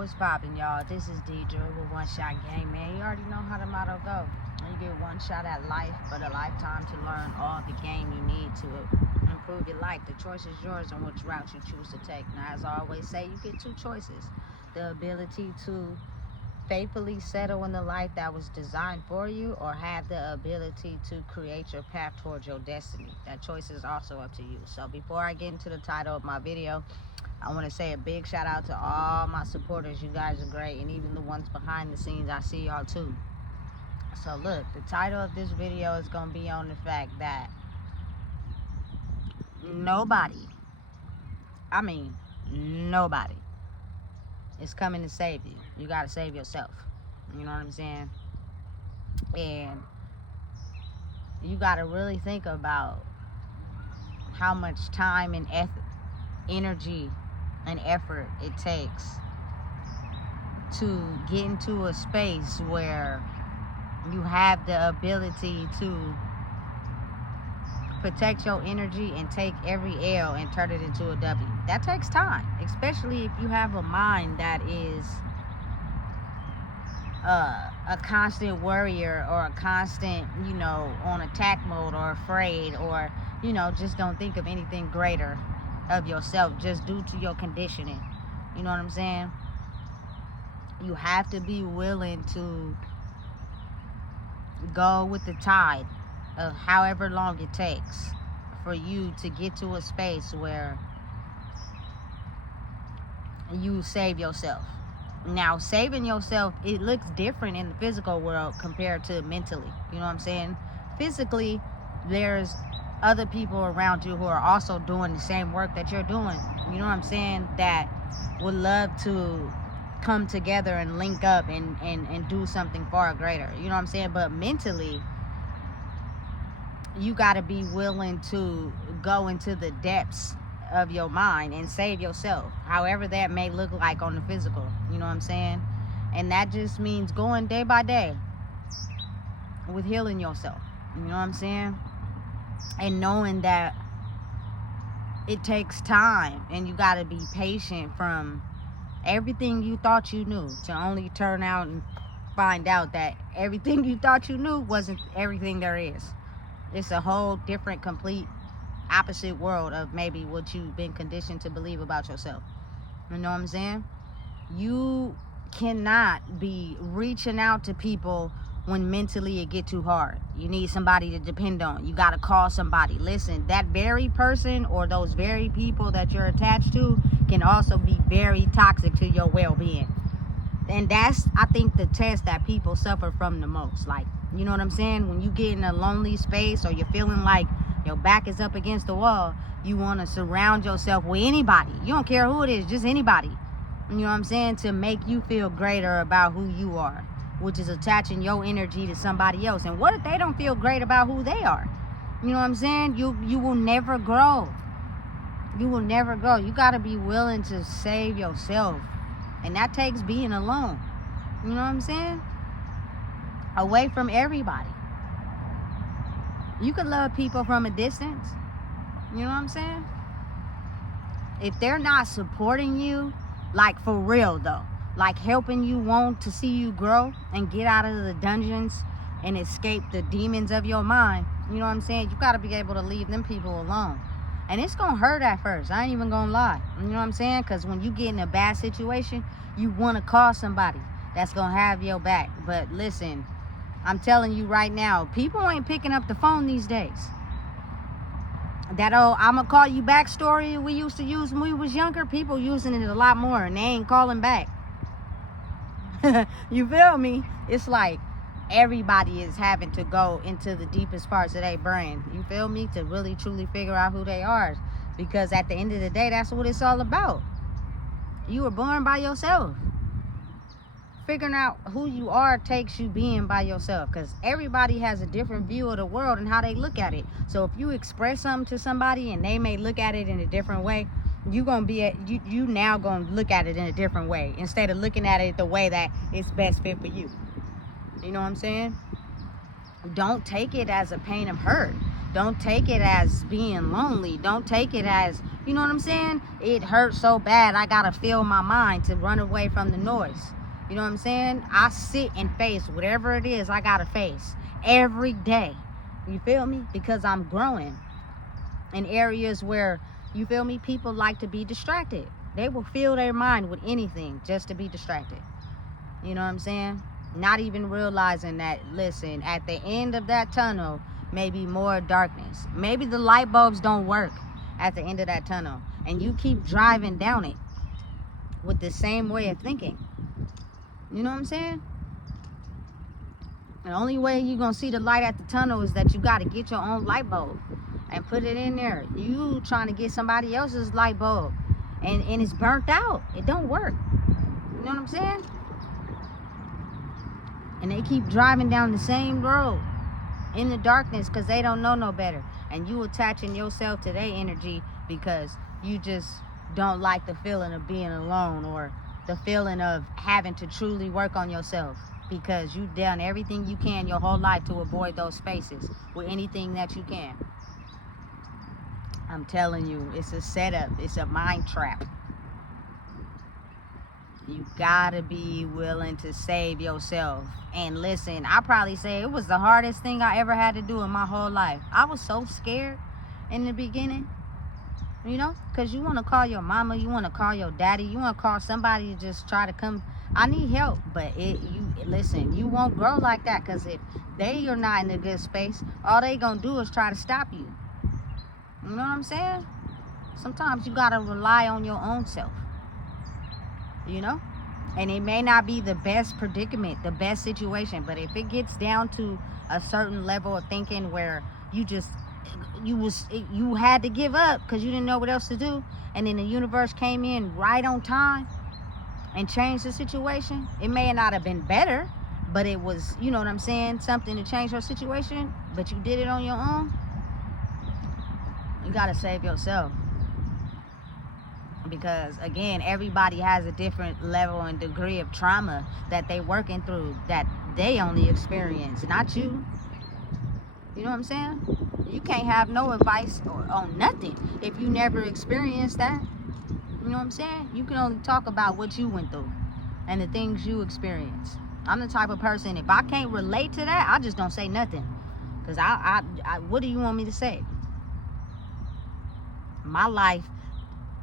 What's poppin', y'all? This is Deidre with One Shot Game, man. You already know how the motto go. You get one shot at life, but a lifetime to learn all the game you need to improve your life. The choice is yours on which route you choose to take. Now, as I always say, you get two choices. The ability to faithfully settle in the life that was designed for you, or have the ability to create your path towards your destiny. That choice is also up to you. So before I get into the title of my video, I want to say a big shout out to all my supporters. You guys are great, and even the ones behind the scenes, I see y'all too. So look, the title of this video is going to be on the fact that nobody is coming to save you. You got to save yourself. You know what I'm saying? And you got to really think about how much time and energy and effort it takes to get into a space where you have the ability to protect your energy and take every L and turn it into a W. That takes time, especially if you have a mind that is a constant worrier, or a constant, on attack mode, or afraid, or, just don't think of anything greater of yourself just due to your conditioning. You know what I'm saying? You have to be willing to go with the tide of however long it takes for you to get to a space where you save yourself. Now, saving yourself, it looks different in the physical world compared to mentally. You know what I'm saying? Physically, there's other people around you who are also doing the same work that you're doing. You know what I'm saying? That would love to come together and link up and do something far greater. You know what I'm saying? But mentally, you got to be willing to go into the depths of your mind and save yourself, however that may look like on the physical. You know what I'm saying? And that just means going day by day with healing yourself. You know what I'm saying? And knowing that it takes time, and you got to be patient from everything you thought you knew to only turn out and find out that everything you thought you knew wasn't everything there is. It's a whole different, complete opposite world of maybe what you've been conditioned to believe about yourself. You know what I'm saying? You cannot be reaching out to people when mentally it get too hard. You need somebody to depend on. You got to call somebody. Listen, that very person or those very people that you're attached to can also be very toxic to your well-being. And that's, I think, the test that people suffer from the most. Like, you know what I'm saying? When you get in a lonely space, or you're feeling like your back is up against the wall, you want to surround yourself with anybody. You don't care who it is, just anybody. You know what I'm saying? To make you feel greater about who you are, which is attaching your energy to somebody else. And what if they don't feel great about who they are? You know what I'm saying? You will never grow. You will never grow. You got to be willing to save yourself. And that takes being alone. You know what I'm saying? Away from everybody. You can love people from a distance. You know what I'm saying? If they're not supporting you, like for real though, like helping you want to see you grow and get out of the dungeons and escape the demons of your mind, you know what I'm saying? You got to be able to leave them people alone. And it's going to hurt at first. I ain't even going to lie. You know what I'm saying? Because when you get in a bad situation, you want to call somebody that's going to have your back. But listen, I'm telling you right now, people ain't picking up the phone these days. That old "I'm going to call you back" story we used to use when we was younger, people using it a lot more, and they ain't calling back. You feel me? It's like everybody is having to go into the deepest parts of their brain, you feel me, to really truly figure out who they are. Because at the end of the day, that's what it's all about. You were born by yourself. Figuring out who you are takes you being by yourself, because everybody has a different view of the world and how they look at it. So if you express something to somebody and they may look at it in a different way, you now gonna look at it in a different way, instead of looking at it the way that it's best fit for you. You know what I'm saying? Don't take it as a pain of hurt. Don't take it as being lonely. Don't take it as, you know what I'm saying? It hurts so bad, I gotta fill my mind to run away from the noise. You know what I'm saying? I sit and face whatever it is I gotta face every day. You feel me? Because I'm growing in areas where, you feel me, people like to be distracted. They will fill their mind with anything just to be distracted. You know what I'm saying? Not even realizing that, listen, at the end of that tunnel, maybe more darkness. Maybe the light bulbs don't work at the end of that tunnel, and you keep driving down it with the same way of thinking. You know what I'm saying? The only way you're gonna see the light at the tunnel is that you got to get your own light bulb and put it in there. You trying to get somebody else's light bulb, and it's burnt out. It don't work. You know what I'm saying? And they keep driving down the same road in the darkness because they don't know no better. And you attaching yourself to their energy because you just don't like the feeling of being alone, or the feeling of having to truly work on yourself, because you've done everything you can your whole life to avoid those spaces with anything that you can. I'm telling you, it's a setup. It's a mind trap. You gotta be willing to save yourself. And listen, I probably say it was the hardest thing I ever had to do in my whole life. I was so scared in the beginning, you know, because you want to call your mama, you want to call your daddy, you want to call somebody to just try to come, I need help. But listen, you won't grow like that, because if they are not in a good space, all they gonna do is try to stop you. You know what I'm saying? Sometimes you gotta rely on your own self, you know? And it may not be the best predicament, the best situation, but if it gets down to a certain level of thinking where you had to give up because you didn't know what else to do, and then the universe came in right on time and changed the situation, it may not have been better, but it was, you know what I'm saying, something to change your situation, but you did it on your own. You gotta save yourself. Because again, everybody has a different level and degree of trauma that they working through, that they only experience, not you. You know what I'm saying? You can't have no advice on nothing if you never experienced that. You know what I'm saying? You can only talk about what you went through and the things you experienced. I'm the type of person, if I can't relate to that, I just don't say nothing. Because I what do you want me to say? My life,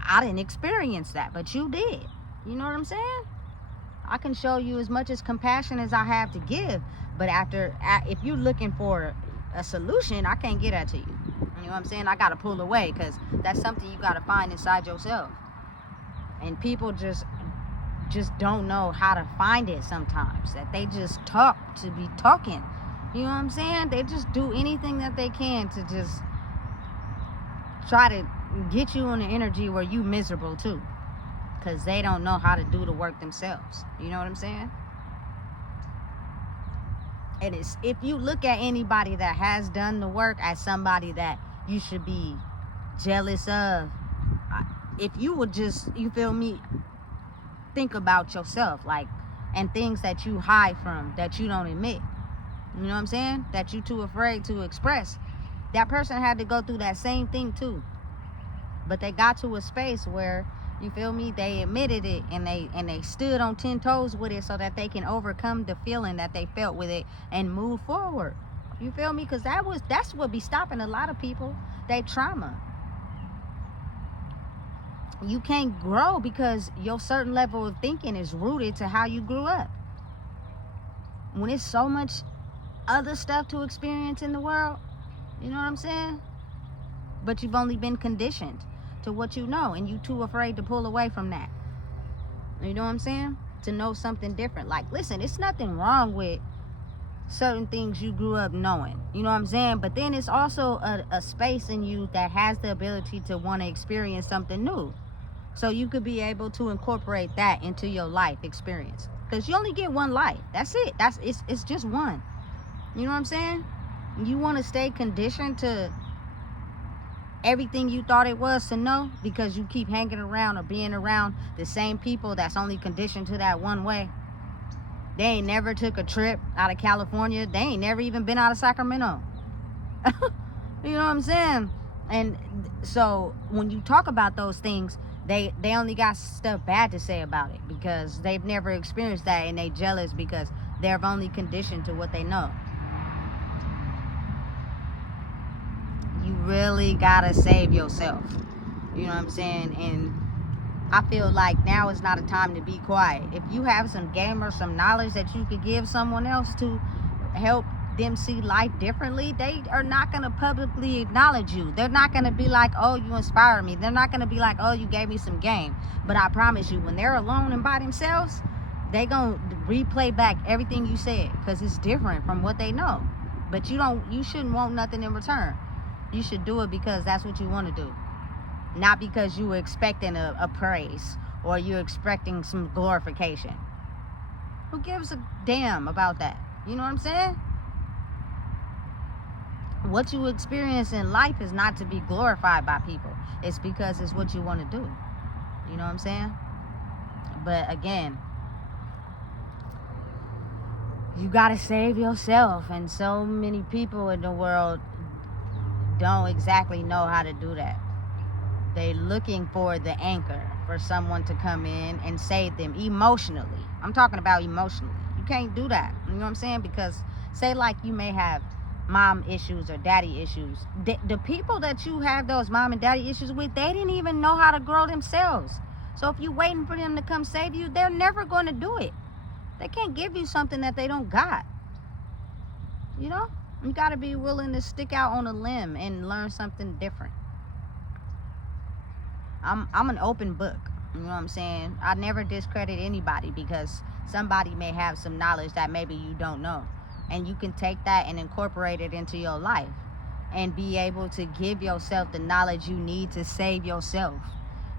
I didn't experience that, but you did. You know what I'm saying? I can show you as much as compassion as I have to give, but if you're looking for a solution, I can't get that to you. You know what I'm saying? I gotta pull away, because that's something you gotta find inside yourself. And people just don't know how to find it sometimes. That they just talk to be talking. You know what I'm saying? They just do anything that they can to just try to get you in the energy where you miserable too, because they don't know how to do the work themselves. You know what I'm saying? And if you look at anybody that has done the work as somebody that you should be jealous of, if you would just, you feel me, think about yourself, like, and things that you hide from, that you don't admit, you know what I'm saying, that you too afraid to express. That person had to go through that same thing too, but they got to a space where, you feel me, they admitted it, and they stood on 10 toes with it, so that they can overcome the feeling that they felt with it and move forward. You feel me? Because that's what be stopping a lot of people, they trauma. You can't grow because your certain level of thinking is rooted to how you grew up. When it's so much other stuff to experience in the world, you know what I'm saying? But you've only been conditioned to what you know, and you too afraid to pull away from that. You know what I'm saying? To know something different. Like, listen, it's nothing wrong with certain things you grew up knowing. You know what I'm saying? But then it's also a space in you that has the ability to want to experience something new. So you could be able to incorporate that into your life experience. Because you only get one life. That's it. It's just one. You know what I'm saying? You want to stay conditioned to everything you thought it was to know, because you keep hanging around or being around the same people that's only conditioned to that one way. They ain't never took a trip out of California. They ain't never even been out of Sacramento. You know what I'm saying? And so when you talk about those things, they only got stuff bad to say about it because they've never experienced that, and they jealous because they're only conditioned to what they know. You really gotta save yourself. You know what I'm saying? And I feel like now is not a time to be quiet. If you have some game or some knowledge that you could give someone else to help them see life differently, they are not going to publicly acknowledge you. They're not going to be like, oh, you inspire me. They're not going to be like, oh, you gave me some game. But I promise you, when they're alone and by themselves, they going to replay back everything you said because it's different from what they know. But you shouldn't want nothing in return. You should do it because that's what you want to do. Not because you were expecting a praise or you're expecting some glorification. Who gives a damn about that? You know what I'm saying? What you experience in life is not to be glorified by people. It's because it's what you want to do. You know what I'm saying? But again, you got to save yourself. And so many people in the world don't exactly know how to do that. They're looking for the anchor, for someone to come in and save them emotionally. I'm talking about emotionally. You can't do that. You know what I'm saying? Because say like you may have mom issues or daddy issues. The people that you have those mom and daddy issues with, they didn't even know how to grow themselves. So if you're waiting for them to come save you, they're never going to do it. They can't give you something that they don't got. You know? You got to be willing to stick out on a limb and learn something different. I'm an open book. You know what I'm saying? I never discredit anybody because somebody may have some knowledge that maybe you don't know. And you can take that and incorporate it into your life and be able to give yourself the knowledge you need to save yourself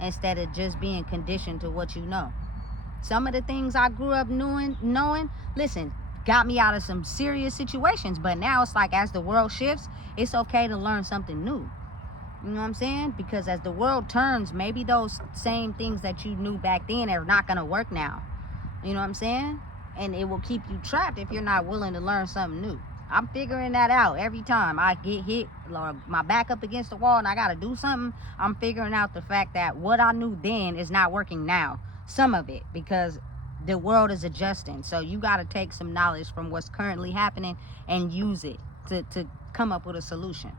instead of just being conditioned to what you know. Some of the things I grew up knowing, listen, got me out of some serious situations. But now it's like as the world shifts, it's okay to learn something new. You know what I'm saying? Because as the world turns, maybe those same things that you knew back then are not going to work now. You know what I'm saying? And it will keep you trapped if you're not willing to learn something new. I'm figuring that out every time I get hit or my back up against the wall and I got to do something. I'm figuring out the fact that what I knew then is not working now. Some of it, because the world is adjusting. So you got to take some knowledge from what's currently happening and use it to come up with a solution.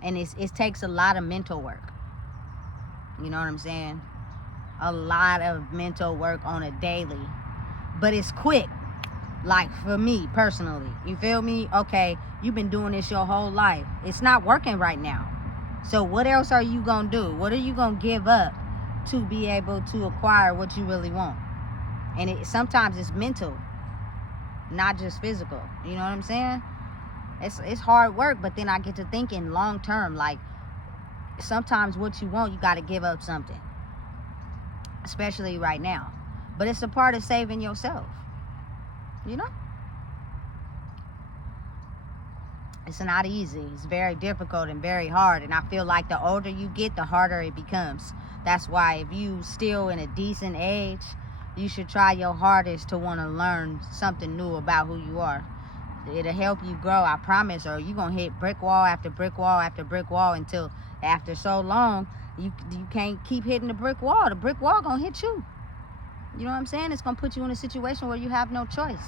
And it takes a lot of mental work. You know what I'm saying? A lot of mental work on a daily. But it's quick. Like for me personally. You feel me? Okay, you've been doing this your whole life. It's not working right now. So what else are you going to do? What are you going to give up to be able to acquire what you really want? And sometimes it's mental, not just physical. You know what I'm saying? It's hard work, but then I get to thinking long term. Like sometimes what you want, you got to give up something, especially right now. But it's a part of saving yourself. You know, it's not easy. It's very difficult and very hard. And I feel like the older you get, the harder it becomes. That's why if you still in a decent age, you should try your hardest to want to learn something new about who you are. It'll help you grow, I promise, or you're going to hit brick wall after brick wall after brick wall until after so long, you can't keep hitting the brick wall. The brick wall going to hit you. You know what I'm saying? It's going to put you in a situation where you have no choice.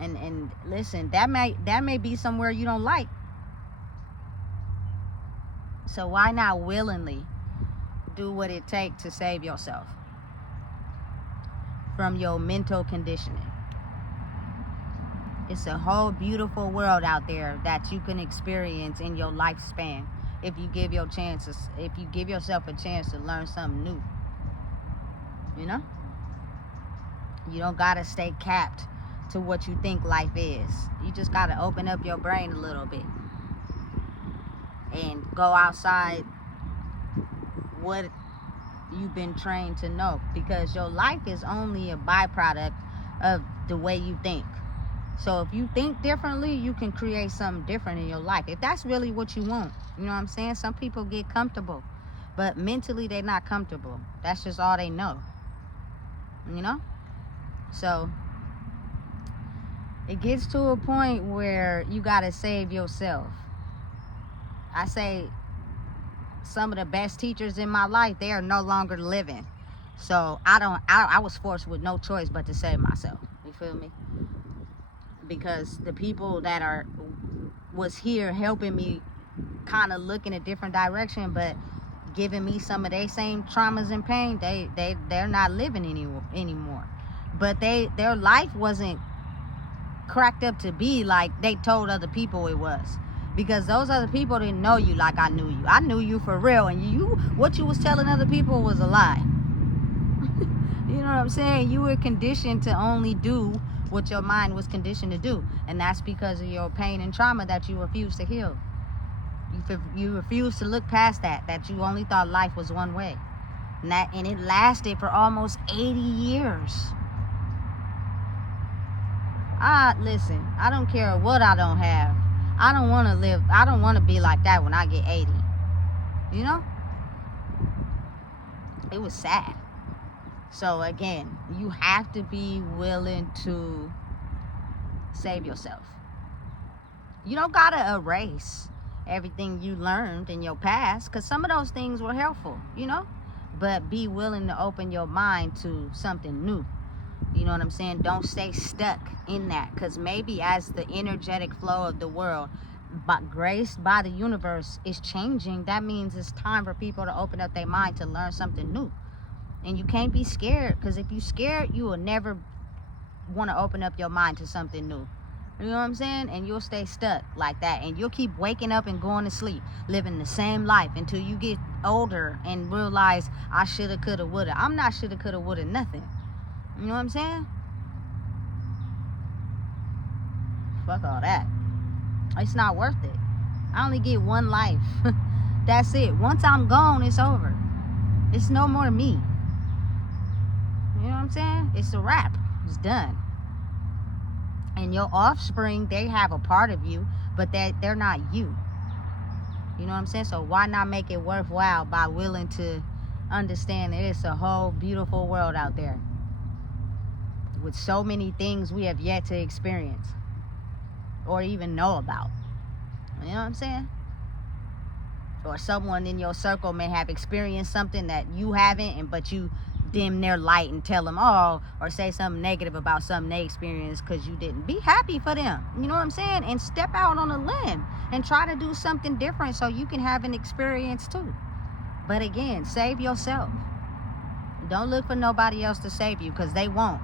And listen, that may be somewhere you don't like. So why not willingly do what it takes to save yourself from your mental conditioning? It's a whole beautiful world out there that you can experience in your lifespan if you give yourself a chance to learn something new. You know? You don't gotta stay capped to what you think life is. You just gotta open up your brain a little bit and go outside what you've been trained to know, because your life is only a byproduct of the way you think. So if you think differently, you can create something different in your life. If that's really what you want. You know what I'm saying? Some people get comfortable, but mentally they're not comfortable. That's just all they know. You know? So It gets to a point where you gotta save yourself. I say some of the best teachers in my life, they are no longer living. So I was forced with no choice but to save myself. You feel me? Because the people that was here helping me kind of look in a different direction, but giving me some of their same traumas and pain, they're not living anymore. But their life wasn't cracked up to be like they told other people it was, because those other people didn't know you like I knew you. I knew you for real, and what you was telling other people was a lie. You know what I'm saying? You were conditioned to only do what your mind was conditioned to do, and that's because of your pain and trauma that you refuse to heal. You refuse to look past that you only thought life was one way, and it lasted for almost 80 years. Listen, I don't care what I don't have. I don't want to be like that when I get 80. You know? It was sad. So again, you have to be willing to save yourself. You don't gotta erase everything you learned in your past, because some of those things were helpful, you know? But be willing to open your mind to something new. You know what I'm saying? Don't stay stuck in that, because maybe as the energetic flow of the world, but graced by the universe, is changing, that means it's time for people to open up their mind to learn something new. And you can't be scared, because if you're scared, you will never want to open up your mind to something new. You know what I'm saying? And you'll stay stuck like that, and you'll keep waking up and going to sleep, living the same life until you get older and realize, I shoulda, coulda, woulda. I'm not shoulda, coulda, woulda nothing. You know what I'm saying? Fuck all that. It's not worth it. I only get one life. That's it. Once I'm gone, it's over. It's no more me. You know what I'm saying? It's a wrap. It's done. And your offspring, they have a part of you, but they're not you. You know what I'm saying? So why not make it worthwhile by willing to understand that it's a whole beautiful world out there with so many things we have yet to experience or even know about. You know what I'm saying? Or someone in your circle may have experienced something that you haven't, but you dim their light and tell them, oh, or say something negative about something they experienced because you didn't. Be happy for them. You know what I'm saying? And step out on a limb and try to do something different so you can have an experience too. But again, save yourself. Don't look for nobody else to save you, because they won't.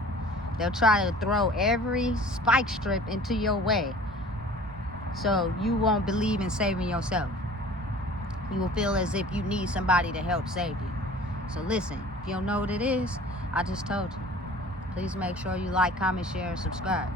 They'll try to throw every spike strip into your way, so you won't believe in saving yourself. You will feel as if you need somebody to help save you. So listen, if you don't know what it is, I just told you. Please make sure you like, comment, share, and subscribe.